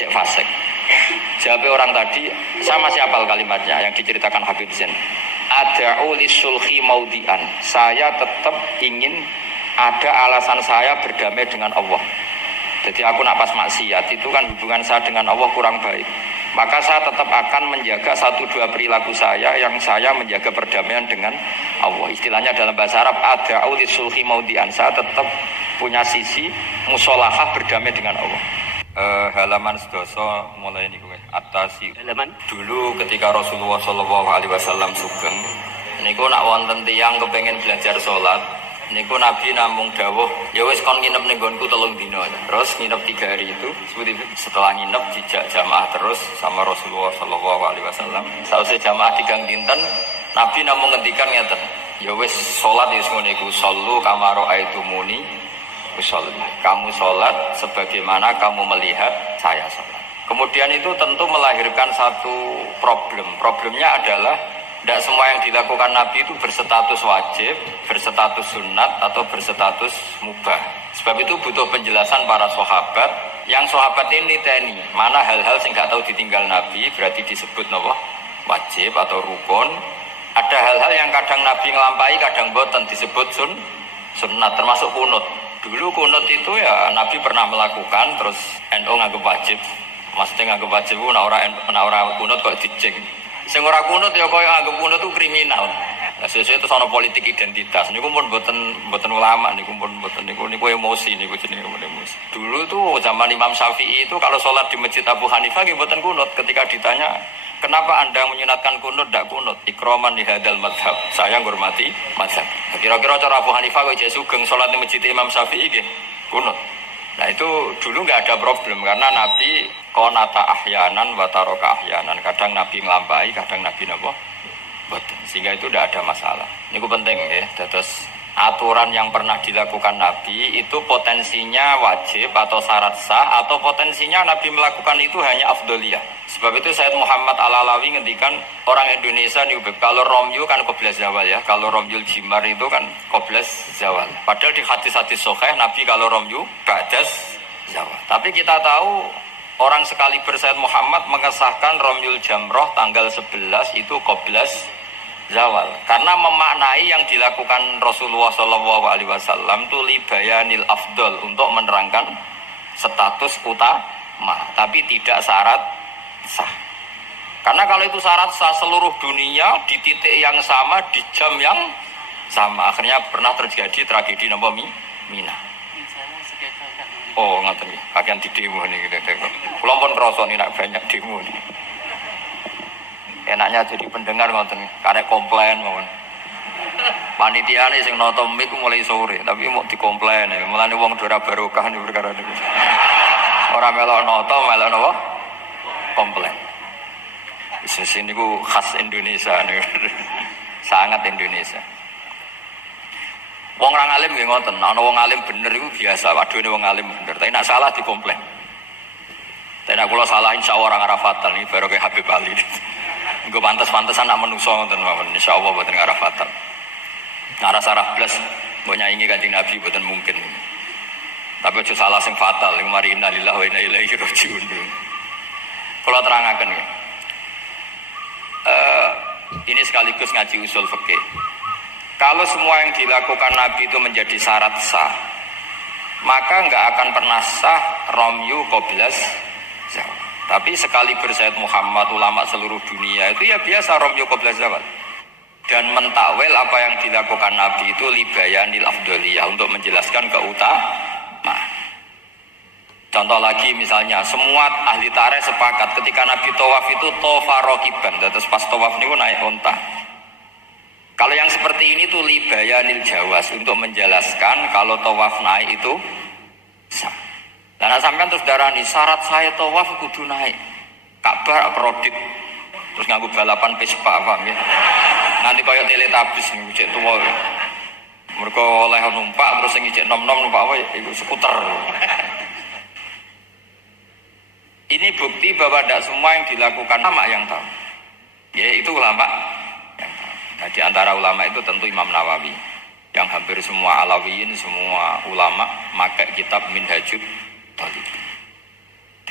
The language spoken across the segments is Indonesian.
cek fasik. Jawab orang tadi, saya masih hafal kalimatnya yang diceritakan Habib Zain. Ada'u lisulhi maudian. Saya tetap ingin ada alasan saya berdamai dengan Allah. Jadi aku nak pas maksiat itu kan hubungan saya dengan Allah kurang baik. Maka saya tetap akan menjaga 1-2 perilaku saya yang saya menjaga perdamaian dengan Allah. Istilahnya dalam bahasa Arab, ada'u lisulhi maudian. Saya tetap punya sisi musolahah berdamai dengan Allah. Halaman sedoso mulai niku atasi halaman dulu ketika Rasulullah SAW sugeng niku nak wonten tiyang kepengin belajar sholat niku Nabi namung dawuh ya wis kon nginep ning nggonku 3 dina terus nginep 3 hari itu setelah nginep dijak jamaah terus sama Rasulullah SAW sausé jamaah digang dinten Nabi namung ngendikan ngeten ya wis sholat wis ngene iku sallu kama raaitumuni kamu sholat sebagaimana kamu melihat saya sholat. Kemudian itu tentu melahirkan satu problem. Problemnya adalah tidak semua yang dilakukan Nabi itu berstatus wajib, berstatus sunat atau berstatus mubah. Sebab itu butuh penjelasan para sahabat. Yang sahabat ini teni mana hal-hal yang nggak tahu ditinggal Nabi berarti disebut nopo wajib atau rukun. Ada hal-hal yang kadang Nabi ngelampai, kadang boten disebut sunat termasuk kunut. Dulu kunut itu ya Nabi pernah melakukan terus NU nganggep wajib. Maksudnya nganggep wajib ku nek ora kunut kok dicek. Sing ora kunut ya koyo nganggep kunut itu kriminal. Nah, sesuai itu sono politik identitas. Niku pun mboten ulama niku pun mboten niku emosi niku jenenge emosi. Dulu tuh zaman Imam Syafi'i itu kalau sholat di Masjid Abu Hanifah nggih mboten kunut ketika ditanya kenapa Anda menyunatkan kunut, tidak kunut? Ikroman di hadal madhab. Saya menghormati madhab. Kira-kira cara Abu Hanifah kok jadi sugeng sholat di Masjid Imam Syafi'i gitu, kunut. Nah itu dulu nggak ada problem karena Nabi konata ahyanan wataroka ahyanan. Kadang Nabi ngelampai, kadang Nabi nabo. Sehingga itu tidak ada masalah. Ini penting ya. Terus aturan yang pernah dilakukan Nabi itu potensinya wajib atau syarat sah atau potensinya Nabi melakukan itu hanya afdoliyah. Sebab itu Sayyid Muhammad Al-Alawi ngendikan orang Indonesia nih kalau romyu kan qoblas zawal ya. Kalau romyul jimar itu kan qoblas zawal. Padahal di hadis-hadis sahih Nabi kalau romyu ba'das zawal. Tapi kita tahu orang sekaliber Sayyid Muhammad mengesahkan romyul jamroh tanggal 11 itu qoblas zawal karena memaknai yang dilakukan Rasulullah SAW itu libayanil afdol untuk menerangkan status utama tapi tidak syarat sah karena kalau itu syarat sah seluruh dunia di titik yang sama di jam yang sama akhirnya pernah terjadi tragedi nama Mina oh ngerti bagian di demo nih kalau pun kerasa nih nak banyak demo nih enaknya jadi pendengar ngoten karek komplain mohon panitia nih sing nonton mik mulai sore tapi mau dikomplain ya mulane wong ora barokah nih perkara niku ora melok nonton melok napa komplain isu niku khas Indonesia nih sangat Indonesia wong orang alim nggih ngoten ana wong alim bener iku biasa wadone wong alim bener tapi nek salah dikomplain tapi nek kula salah insyaallah ora ngarafatan iki baru kayak Habib Ali gue pantas-pantasan nak menungso ngoten mawon insyaallah boten ngarah fatal. Ngarah sarah blas mbok nyaingi Kanjeng Nabi boten mungkin. Tapi aja salah sing fatal ing mari innalillahi wa inna ilaihi rajiun. Kula terangaken ya. Ini sekaligus ngaji usul fikih. Kalau semua yang dilakukan Nabi itu menjadi syarat sah, maka enggak akan pernah sah romyu qoblas zawal. Tapi sekali Sayyid Muhammad ulama seluruh dunia itu ya biasa romyo qoblas zawal dan mentakwil apa yang dilakukan Nabi itu libayanil afdoliyah untuk menjelaskan keutamaan. Contoh lagi misalnya semua ahli tarikh sepakat ketika Nabi tawaf itu tofarokiban terus pas tawaf niku naik onta. Kalau yang seperti ini tuh libayanil jawas untuk menjelaskan kalau tawaf naik itu sah. Dan sampean terus darani syarat saya tawaf kudu naik Ka'bah kredit terus nganggo balapan Vespa paham ya nanti kaya teletabis niku cek tuwa mereka oleh numpak terus sing cek nom-nom numpak apa iku skuter ini bukti bahwa tidak semua yang dilakukan ulama yang tahu ya itu ulama yang tahu. Nah, di antara ulama itu tentu Imam Nawawi yang hampir semua alawiyin semua ulama pakai kitab Minhajul.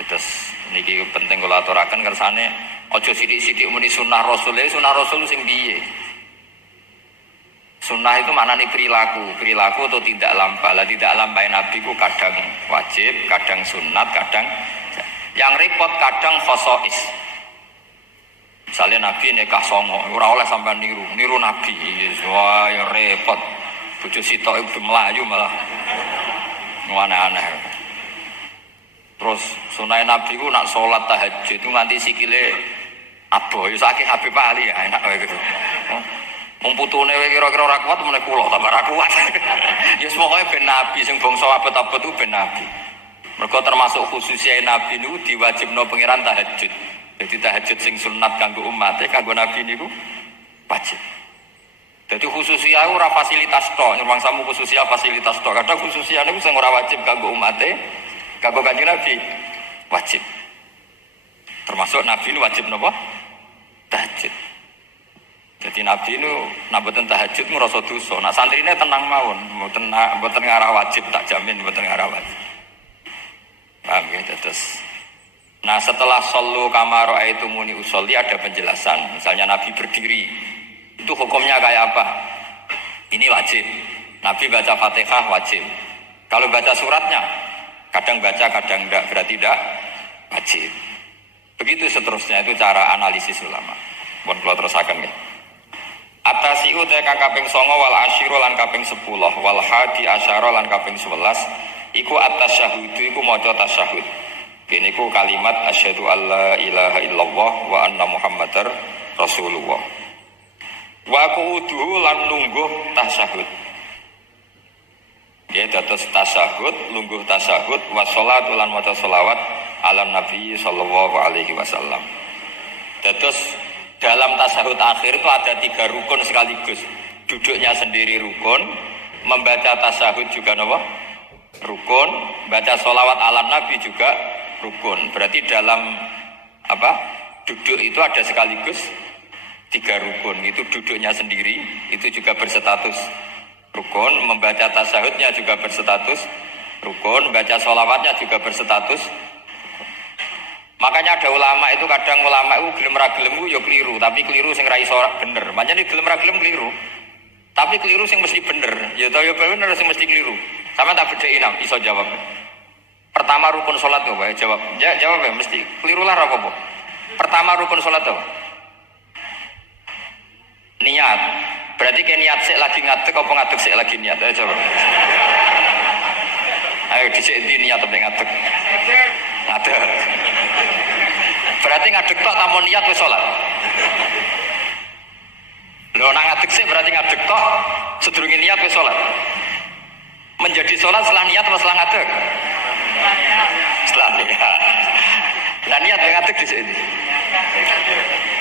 Terus niki penting kula aturaken kersane aja sithik-sithik muni sunah Rasul sing piye. Sunnah itu maknanya perilaku atau tidak lampah. Lah tidak lampah Nabi ku kadang wajib, kadang sunat, kadang yang repot kadang khosois. Misalnya Nabi nikah songo, ora oleh sampai niru Nabi. Wah, ya repot. Bojo sitok itu melayu malah aneh-aneh. Terus sunai Nabi ku nak sholat tahajud itu nganti sikile aboh, ya sakit Habib Ali ya enak gitu. Mumputune kira-kira ora kuat meneh kula tambah ora kuat. Ya semoga ben Nabi sing bangsa abot-abot ku ben Nabi. Mergo termasuk khususnya Nabi niku diwajibno pangeran tahajud. Jadi tahajud sing sunat kanggo umat kanggo Nabi niku wajib. Jadi khususnya ora fasilitas tok, nyuwun khususnya fasilitas tok. Kadang khususnya niku sing ora wajib kanggo umat kanggo Kanjeng Nabi wajib. Termasuk Nabi niku wajib napa? Tahajud. Jadi Nabi itu naboten tahajud ngrasa dosa. Nah santrine tenang mawon, mboten ngarah wajib tak jamin mboten ngarah wajib. Paham ya terus. Nah setelah sallu kama raaitumuni usolli ada penjelasan. Misalnya Nabi berdiri, itu hukumnya kayak apa? Ini wajib. Nabi baca Fatihah wajib. Kalau baca suratnya, kadang baca kadang enggak, berarti tidak wajib. Begitu seterusnya itu cara analisis ulama. Mohon kula terusaken nggih. Atasiu teka kaping 9 wal asyiru lan kaping 10 wal hadi asyara lan kaping 11 iku at-tasyahhudu iku maca tasyahud. Kene iku kalimat asyhadu alla ilaha illallah wa anna muhammadar rasulullah. Wa quduhu lan lungguh tasyahud. Ya dados tasyahud, lungguh tasyahud wa sholatu lan maca sholawat ala nabi sallallahu alaihi wasallam. Dados dalam tasyahud akhir itu ada 3 rukun sekaligus. Duduknya sendiri rukun, membaca tasyahud juga apa? Rukun, baca sholawat ala nabi juga rukun. Berarti dalam apa? Duduk itu ada sekaligus 3 rukun. Itu duduknya sendiri, itu juga berstatus rukun. Membaca tasyahudnya juga berstatus rukun. Baca sholawatnya juga berstatus. Makanya ada ulama itu kadang ulama itu gelem ra gelem ku ya keliru, tapi keliru sing ra iso bener. Makanya gelem ra gelem keliru. Tapi keliru sing mesti bener. Ya tau ya bener sing mesti keliru. Sama tak bedheki iso jawab. Pertama rukun salat kok wae jawab. Ya jawab ya mesti keliru lah apa apa. Pertama rukun salat to. Niat. Berarti kayak niat sik lagi ngadeg apa ngadeg sik lagi niat. Ayo coba. Ayo dhisik ndi niat apa ngadeg. Ngadeg. Berarti ngadeg tok tamun niat wis salat. Lho nek ngadeg sik berarti ngadeg tok sedurunge niat wis salat. Menjadi salat setelah niat atau setelah ngadeg? Setelah niat. Lah niat ngadeg di sini.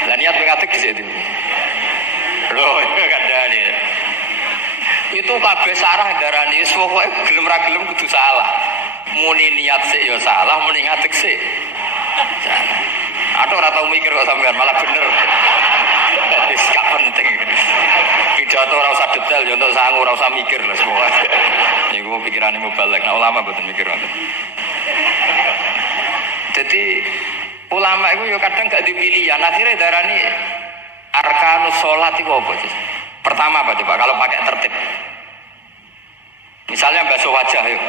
Lah niat ngadeg di sini. Lho itu kandhane. Itu kabeh sarah darani pokoke gelem ra gelem kudu salah. Muni niat sik ya salah, muni ngadeg sik. Atau ora tau mikir kok sampean malah bener. Wis gak penting. Pidato ora usah detail ya untuk sangu ora usah mikir lah semua. Niku pikirane mubalek. Nah ulama mboten mikir ngoten. Jadi ulama itu ya kadang gak dipilihan. Akhirnya darani arkanus sholat itu apa sih? Pertama apa coba kalau pakai tertib? Misalnya basuh wajah yuk.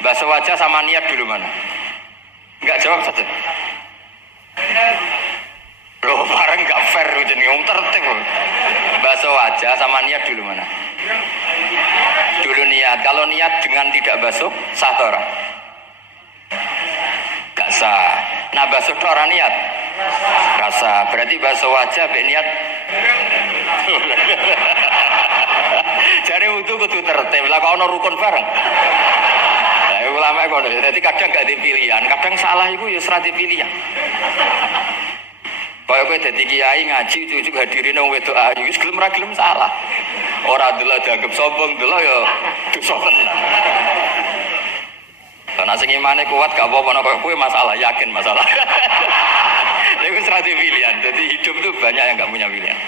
Basuh wajah sama niat dulu mana? Enggak jawab saja. Loh bareng enggak fair jadi ngomong tertib. Basuh wajah sama niat dulu mana? Dulu niat. Kalau niat dengan tidak basuh sah atau orang? Enggak sah. Nah basuh itu orang niat? Rasa. Berarti basuh wajah be niat. Jadi wudu kudu tertib. Lah kok ono rukun bareng. Lah ulama kok dadi kadang gak dipilihan, kadang salah iku ya ora dipilihan. Kaya kowe dadi kiai ngaji cucuk hadirin wong wedok ayu wis gelem ra gelem salah. Ora delok dianggap sombong, delok ya dosa tenan. Karena sing imane kuat gak apa-apa nek kowe masalah, yakin masalah. Lha wis ra dipilihan. Jadi hidup tuh banyak yang gak punya pilihan.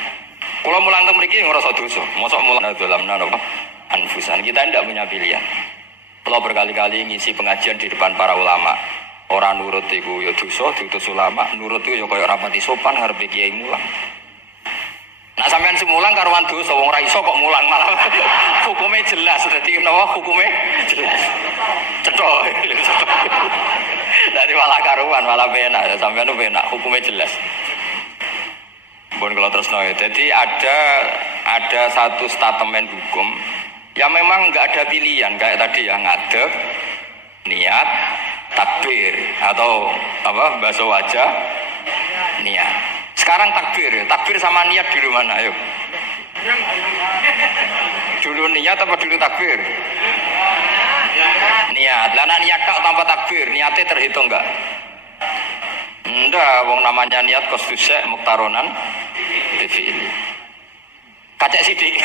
Kalau mulang ke mriki ngrasa dosa, mosok mulang dalamna napa? Anfusan kita tidak punya pilihan. Kalau berkali-kali ngisi pengajian di depan para ulama, Orang nurut iku ya dosa, diutus ulama, nurut iku ya kaya rapati sopan ngarepe kiai mulang. Nah sampean semulang karuan dosa, wong ra iso kok mulang malah hukumnya jelas, dadi napa hukumnya jelas. Cetok. Dadi malah karuan, malah penak, sampean nu penak, hukumnya jelas. Bon kalau terus no, jadi ada satu statement hukum yang memang nggak ada pilihan kayak tadi ya ngadeg, niat, takbir atau apa bahasa wajah, niat. Sekarang takbir sama niat dulu mana? Ayo. Dulu niat apa dulu takbir? Niat. Lah niat kok tanpa takbir, niatnya terhitung enggak? Enggak, wong namanya niat kostusek muktaronan bifili. Kacek sidik.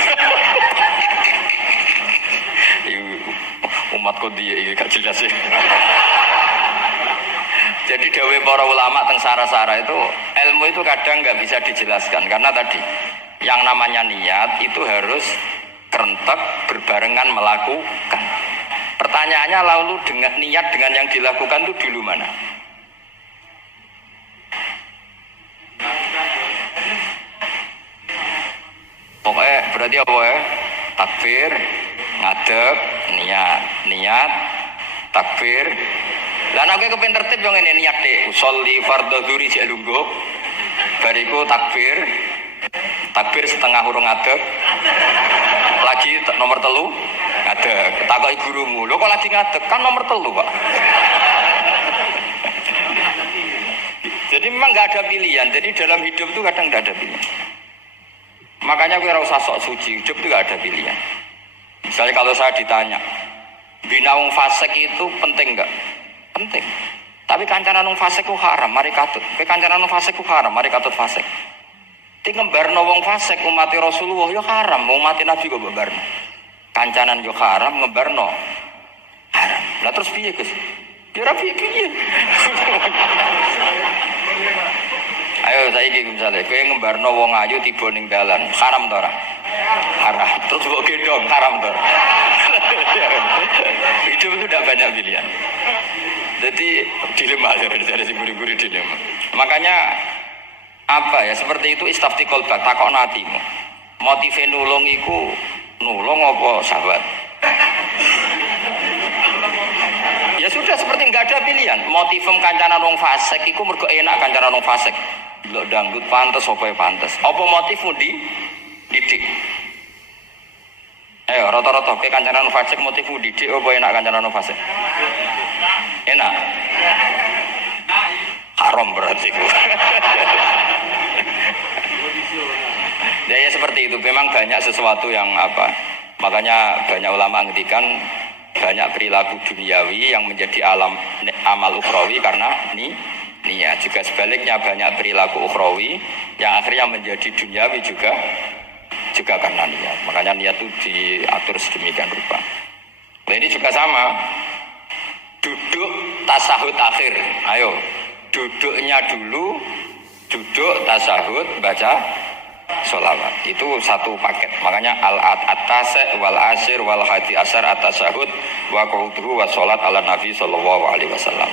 Umat kok dia gak jelas sih. Jadi dawe para ulama teng sara-sara itu ilmu itu kadang nggak bisa dijelaskan karena tadi yang namanya niat itu harus kerentek berbarengan melakukan. Pertanyaannya lalu dengan niat dengan yang dilakukan itu dulu mana? Pokoknya berarti apa ya? Takbir, ngadeg, niat, takbir. Lah nek kowe kepen tertib yo ngene niat dhek, sholli fardhu dzuri jek lungguh. Bariku takbir. Takbir setengah urung ngadeg. Lagi nomor 3 ngadeg. Takoki gurumu, "Lho kok lagi ngadeg? Kan nomor 3, Pak." Jadi memang nggak ada pilihan. Jadi dalam hidup itu kadang nggak ada pilihan. Makanya gue rasa sok suci, hidup itu nggak ada pilihan. Misalnya kalau saya ditanya, bina wong fasik itu penting nggak? Penting. Tapi kancanan wong fasik ku haram, mari katut. Kancanan wong fasik ku haram, mari katut fasik. Ti ngembarno wong fasik umat Rasulullah yo haram, umat Nabi kok ngembarno. Kancanan yo haram, ngembarno haram. Lah terus piye, Gus? Ya ora piye-piye. Ayo saiki misale kowe ngembarno wong ayu tiba ning dalan, haram ta ora? Haram. Terus kok gendong haram ta? Hidup itu tidak banyak pilihan. Jadi dilema dari guru-guru dilema. Makanya apa ya seperti itu istafti qalbak takok natimu. Motive nulung iku nulung apa sahabat? Ya sudah seperti enggak ada pilihan. Motivem kancanan wong fasik iku mergo enak kancanan wong fasik. Delok dangdut pantes apa ya pantes. Apa motifmu didik? Ayo rata-rata ke kancanan fasik motifmu didik apa enak kancanan fasik? Enak. Haram berarti ku. Ya seperti itu. Memang banyak sesuatu yang apa? Makanya banyak ulama ngendikan banyak perilaku duniawi yang menjadi amal ukhrawi karena niat. Juga sebaliknya banyak perilaku ukhrawi yang akhirnya menjadi duniawi juga karena niat. Makanya niat itu diatur sedemikian rupa. Nah, ini juga sama. Duduk tasahud akhir. Ayo, duduknya dulu, duduk tasahud baca sholawat. Itu satu paket. Makanya al-at-tase wal asir wal hadi asar at-tasahud wa qu'uduhu wa sholat ala nabi sallallahu alaihi wasallam.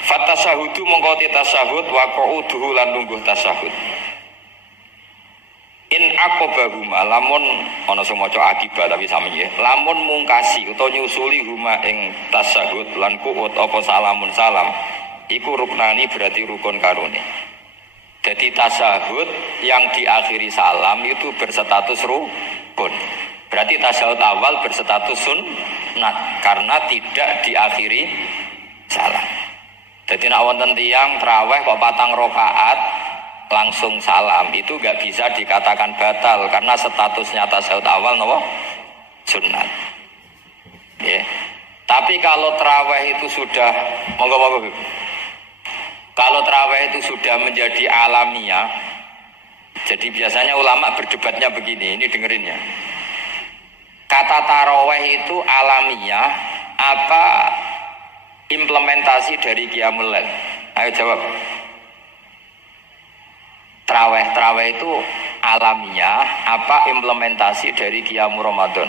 Fatasahudu mongko tasahud wa qu'uduhu lan lungguh tasahud. In aqobahuma lamun ana sing maca akibah tapi sami nggih lamun mungkasi utawa nyusuli huma ing tasahud lan qu'ud apa salamun salam iku ruknani berarti rukun karone. Jadi tasahud yang diakhiri salam itu berstatus rukun. Berarti tasahud awal berstatus sunnat karena tidak diakhiri salam. Jadi nek wonten tiyang traweh kok 4 rakaat langsung salam itu gak bisa dikatakan batal karena statusnya tasawuf awal nopo sunnat. Ya. Tapi kalau tarawih itu sudah monggo. Kalau tarawih itu sudah menjadi alamiah, jadi biasanya ulama berdebatnya begini, ini dengerin ya. Kata tarawih itu alamiah apa implementasi dari qiyamul lail? Ayo jawab. Traweh itu alamiah apa implementasi dari qiyamul Ramadan?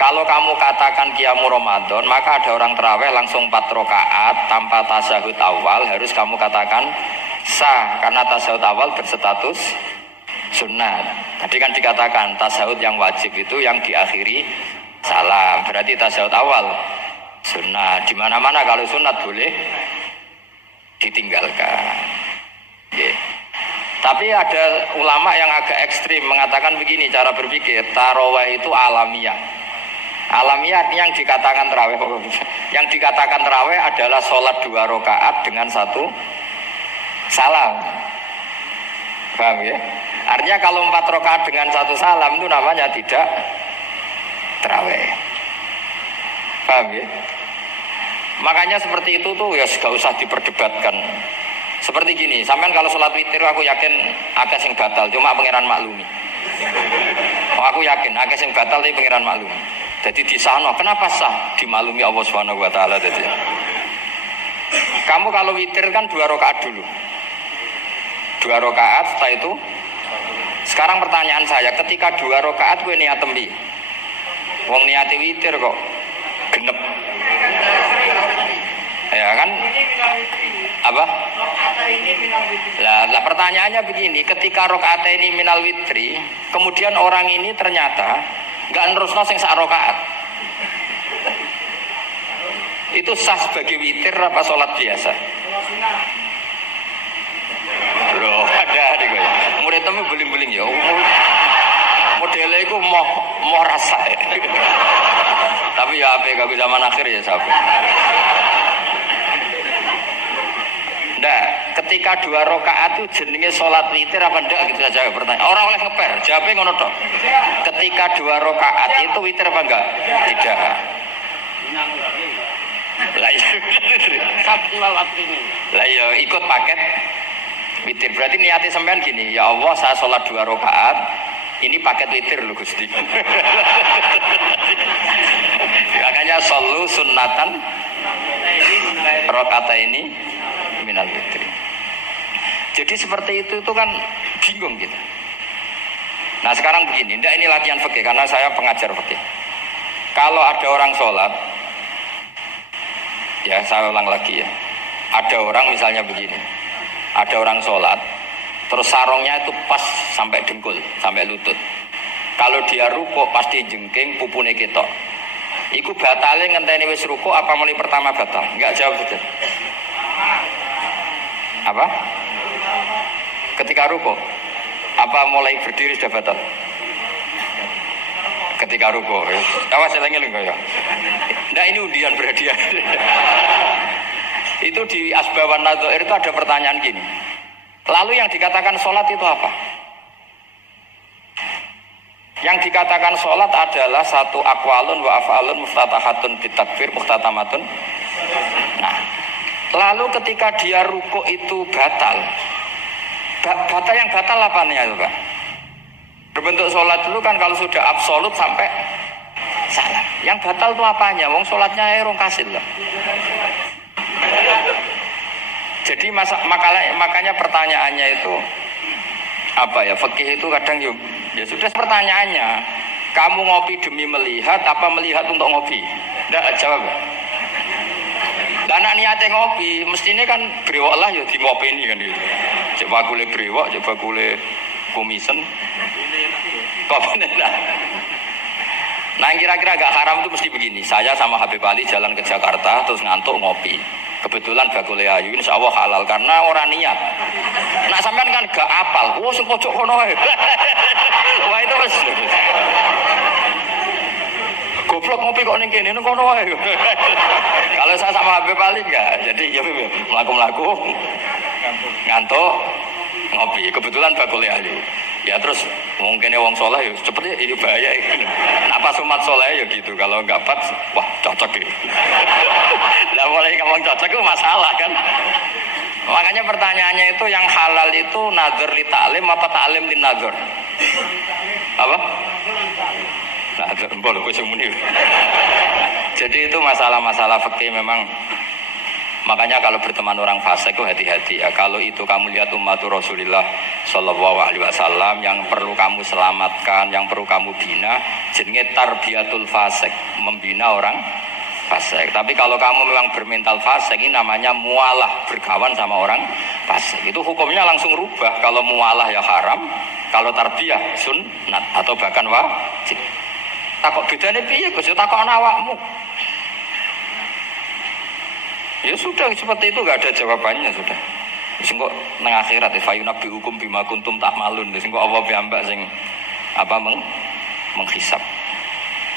Kalau kamu katakan Qiyamu Ramadan, maka ada orang terawih langsung 4 rakaat tanpa tasyahud awal, harus kamu katakan sah karena tasyahud awal berstatus sunnah. Tadi kan dikatakan tasyahud yang wajib itu yang diakhiri salam, berarti tasyahud awal sunnah. Di mana-mana kalau sunat boleh ditinggalkan. Okay. Tapi ada ulama yang agak ekstrim mengatakan begini cara berpikir, tarawih itu alamiah. Alamiah yang dikatakan tarawih, yang dikatakan tarawih adalah sholat 2 rakaat dengan 1 salam. Paham ya? Artinya kalau 4 rakaat dengan 1 salam itu namanya tidak tarawih. Paham ya? Makanya seperti itu tuh ya gak usah diperdebatkan. Seperti gini, sampean kalau sholat witir aku yakin akeh sing batal, cuma pangeran maklumi. Aku yakin akeh sing batal tapi pangeran maklumi. Jadi di sana kenapa sah dimaklumi Allah Subhanahu wa taala tadi. Kamu kalau witir kan 2 rakaat dulu. 2 rakaat setelah itu. Sekarang pertanyaan saya, ketika 2 rakaat gue niat tembi. Wong niate witir kok genep. Ya kan? Apa? Lah pertanyaannya begini, ketika rakaat ini minal witri, kemudian orang ini ternyata enggak nerusno sing sak rakaat. Itu sah sebagai witir apa sholat biasa? Loh, ada nih gue. Murid temu beling-beling ya. Modelnya itu mau rasa ya. Tapi ya apa kagak zaman akhir ya sahabat. Nah, ketika 2 rakaat itu jenenge sholat witir apa enggak gitu saja pertanyaan. Orang oleh ngeper, jawabnya ngono tok. Ketika 2 rakaat itu witir apa enggak? Tidak. Lah ya ikut paket witir. Berarti niatnya sampean gini, ya Allah saya sholat 2 rakaat, ini paket witir loh Gusti. Makanya solu sunnatan rakaat ini minal witri. Jadi seperti itu kan bingung gitu. Nah sekarang begini, ini latihan fikih karena saya pengajar fikih. Kalau ada orang sholat, ya saya ulang lagi ya, ada orang misalnya begini, ada orang sholat, terus sarungnya itu pas sampai dengkul, sampai lutut. Kalau dia rukuk pasti jengking pupune ketok. Iku batale ngenteni wis rukuk apa mulai pertama batal? Enggak jawab saja. Apa? Ketika rukuk apa mulai berdiri sudah batal? Ketika rukuk. Awas eling-eling ya. Nah ini undian berhadiah. Itu di Asbawan Nadhair itu ada pertanyaan gini. Lalu yang dikatakan sholat itu apa? Yang dikatakan sholat adalah satu aqwalun wa af'alun muftatahatun bitakbir muhtatamatun. Nah, lalu ketika dia rukuk itu batal. Batal yang batal apanya itu Pak? Berbentuk sholat dulu kan kalau sudah absolut sampai salah. Yang batal itu apanya? Wong sholatnya erong kasil lah. Jadi makanya pertanyaannya itu apa ya? Fikih itu kadang ya sudah pertanyaannya. Kamu ngopi demi melihat apa melihat untuk ngopi? Tidak jawab. Dan anak niatnya ngopi, mestinya kan brewok lah ya di ngopi ini kan gitu. Coba kule brewok, coba kule komisen. Kopi nah. Nah yang kira-kira agak haram itu mesti begini. Saya sama Habib Ali jalan ke Jakarta terus ngantuk ngopi. Kebetulan bakule ayu insya Allah halal karena orang niat. Nah sampean kan gak apal. Oh sing pojok kono wae. Wah itu wis. Goblok ngopi kok ning kene nang kono wae. Kalau saya sama Habib Ali enggak. Jadi ya mlaku-mlaku ngantuk ngopi. Kebetulan bakule ayu. Ya terus mungkin wong soleh ya cepet ya bahaya itu. Apa sumat soleh ya gitu. Kalau enggak pas wah cocok ya. Lah mulai ngomong cocok itu masalah kan. Makanya pertanyaannya itu yang halal itu nazar li ta'lim apa ta'lim li nazar? Apa? Nazar boleh gue semuni. Jadi itu masalah-masalah fikih memang Makanya kalau berteman orang fasik itu hati-hati ya. Kalau itu kamu lihat umat Rasulullah Shallallahu Alaihi Wasallam yang perlu kamu selamatkan, yang perlu kamu bina, jenenge tarbiyatul fasik, membina orang fasik. Tapi kalau kamu memang bermental fasik, ini namanya mualah, berkawan sama orang fasik. Itu hukumnya langsung rubah. Kalau mualah ya haram, kalau tarbiyah sunnat atau bahkan wajib. Takut bedanya piye? Gus takut awakmu. Ya sudah seperti itu, nggak ada jawabannya sudah. Sing kok nang akhirat fayunabi hukum bima kuntum tak malun. Sing kok apa piyambak sing apa menghisab.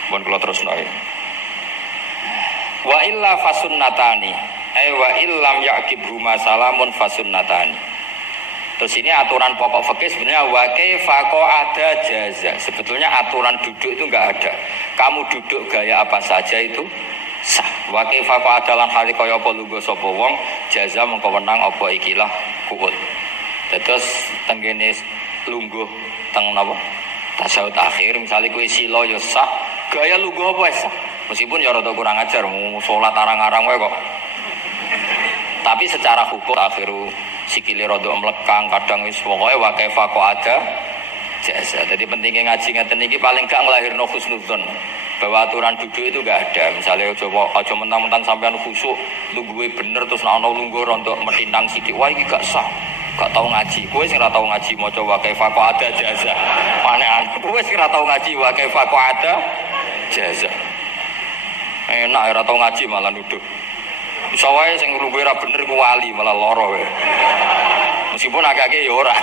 Pun kula terusno ya. Wa illa fasunnatani. Wa illam yaqib huma salamun fasunnatani. Terus ini aturan pokok fikih sebenarnya wa kaifa ada jaza. Sebetulnya aturan duduk itu enggak ada. Kamu duduk gaya apa saja itu sah. Wa kaifa adalan hali kaya apa lungguh sapa wong jaza mengko wenang apa ikilah kuut. Terus tenggene lungguh teng napa? Tasawuf akhir misalnya kowe sila ya sah, gaya lungguh apa sah. Meskipun ya rada kurang ajar salat arang-arang wae kok. Tapi secara hukum akhiru sikile rada mlekang kadang wis pokoke wa kaifa ada jaza. Jadi pentingnya ngaji ngeten iki paling gak nglahirno husnudzon. Bahwa aturan duduk itu enggak ada. Misalnya aja mentang-mentang sampean khusyuk lungguhe bener terus ana lungguh rontok metintang sithik. Wah iki gak sah. Gak tau ngaji. Kowe sing ora tau ngaji maca wa kaifa ada jaza. Aneh-aneh. Kowe sing ora tau ngaji wa kaifa ada jaza. Enak ora tau ngaji malah nuduh. Iso wae sing lungguhe ora bener ku wali malah lara wae. Meskipun agak-agak ya ora.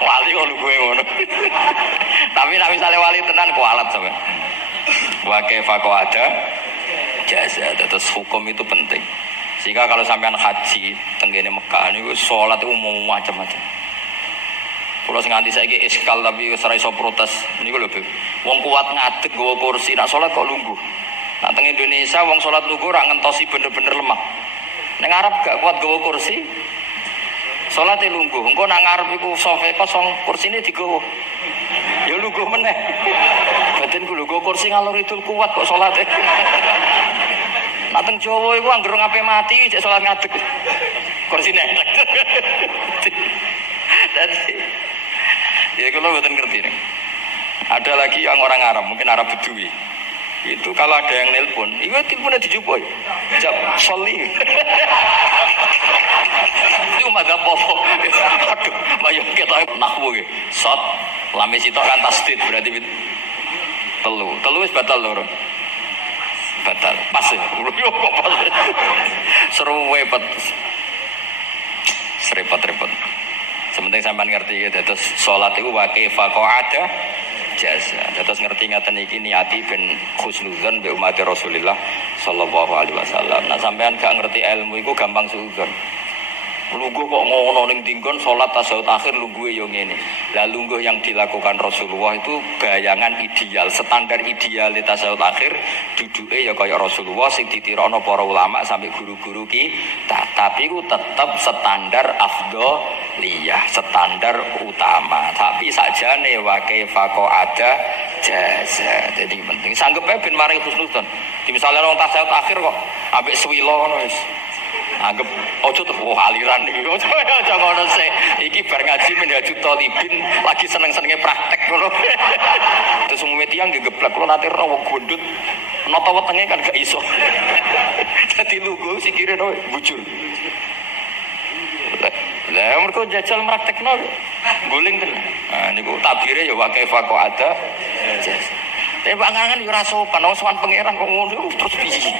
Wali kok lungguhe ngono. Tapi nek misale wali tenan kualat sampe. Wa kaifa ada jaza. Terus hukum itu penting. Sehingga kalau sampean haji tenggene Mekah niku salat iku macam-macam. Kula sing nganti saiki iskal tapi wis ora iso protes niku lho, wong kuat ngadeg nggawa kursi nak salat kok lungguh. Nak teng Indonesia wong salat lungguh ora ngentosi bener-bener lemah. Ning Arab gak kuat nggawa kursi. Salate lungguh. Engko nak ngarep iku sofa kosong, kursine digowo. Ya lungguh meneh. Batin ku lungguh kursi ngalor itu kuat kok salate. Nak teng Jawa iku anggere ngape mati cek salat ngadeg. Kursine entek. Dadi ya kula mboten ngerti nih. Ada lagi yang orang Arab, mungkin Arab Bedui. Itu kalau ada yang nelpon, itu teleponnya dijupuk. Jawab soli. Itu madzhab apa? Aduh, bayo kita nahwu nggih. Sot lame sitok kan tasdid berarti telu. Telu wis batal lho. Batal. Pas ya. Yo kok pas. Seru wepet. Serepot-repot. Sementing sampean ngerti ya, terus salat iku wa kaifa ada jaza. Terus ngerti ngaten iki niati ben khusnudzon be umat Rasulullah sallallahu alaihi wasallam. Nah sampean gak ngerti ilmu iku gampang suudzon. Lungguh kok ngono ning dinggon salat tasawuf akhir lungguhe yo ngene. Lah lungguh yang dilakukan Rasulullah itu bayangan ideal, standar ideal tasawuf akhir duduke ya kaya Rasulullah sing ditirono para ulama sampai guru-guru kita. Tapi ku tetap standar afdholiyah, standar utama. Tapi sakjane wa kaifa ada jaza. Jadi penting sanggup ae ben mari husnudzon. Misalnya orang tasawuf akhir kok ambek swilo ngono wis. Anggap ojo tuh aliran iki ojo ngono sik iki bar ngaji menjadi talibin lagi seneng-senenge praktek ngono terus umume tiyang nggih geblek kula nate ora wong gondut nata wetenge kan gak iso dadi lugu sikire no bujur lah mergo jajal praktekno guling tenan nah niku tabire ya wa kaifa ada tapi pangangan yo ora sopan wong sowan pangeran kok ngono terus piye.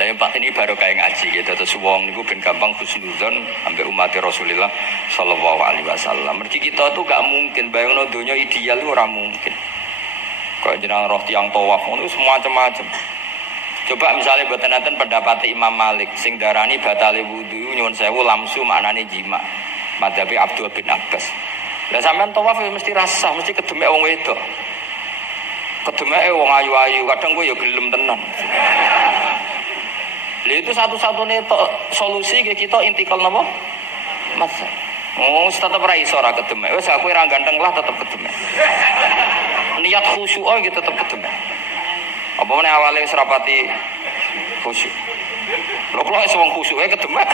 Lah yang ini baru kayak ngaji gitu terus wong niku ben gampang husnudzon ambek umat Rasulullah sallallahu alaihi wasallam. Mergi kita tuh gak mungkin bayangno donya ideal itu ora mungkin. Kok jeneng roh tiyang tawaf ngono semua macam-macam. Coba misalnya mboten enten pendapat Imam Malik sing darani batale wudu nyuwun sewu lamsu maknane jima. Madzhab Abdul bin Abbas. Lah sampean tawaf mesti rasa, mesti kedemek wong wedok. Kedemeke wong ayu-ayu, kadang kowe ya gelem tenan. Lha itu satu-satunya solusi ke kita intikal napa? Mas. Oh, tetep ra iso ra kedemek. Wis aku ora ganteng lah tetep kedemek. Niat khusyuk iki tetep kedemek. Apa meneh awale wis rapati Khusyuk. Lho kula wis wong khusyuke kedemek.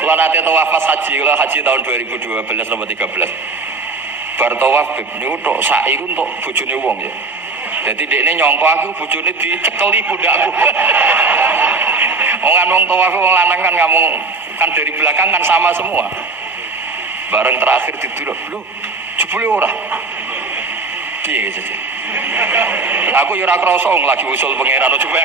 Kula nate tawaf pas haji, kula haji tahun 2012 nomor 13. Bar tawaf niku tok sa'i ku untuk bojone wong ya. Dadi dekne nyangka aku bojone dicekeli pundakku. Wong tawaf wong lanang kan ngomong kan dari belakang kan sama semua. Bareng terakhir diduluk, lho jebule ora. Piye gitu. Aku yo ora krasa lagi usul pangeran coba.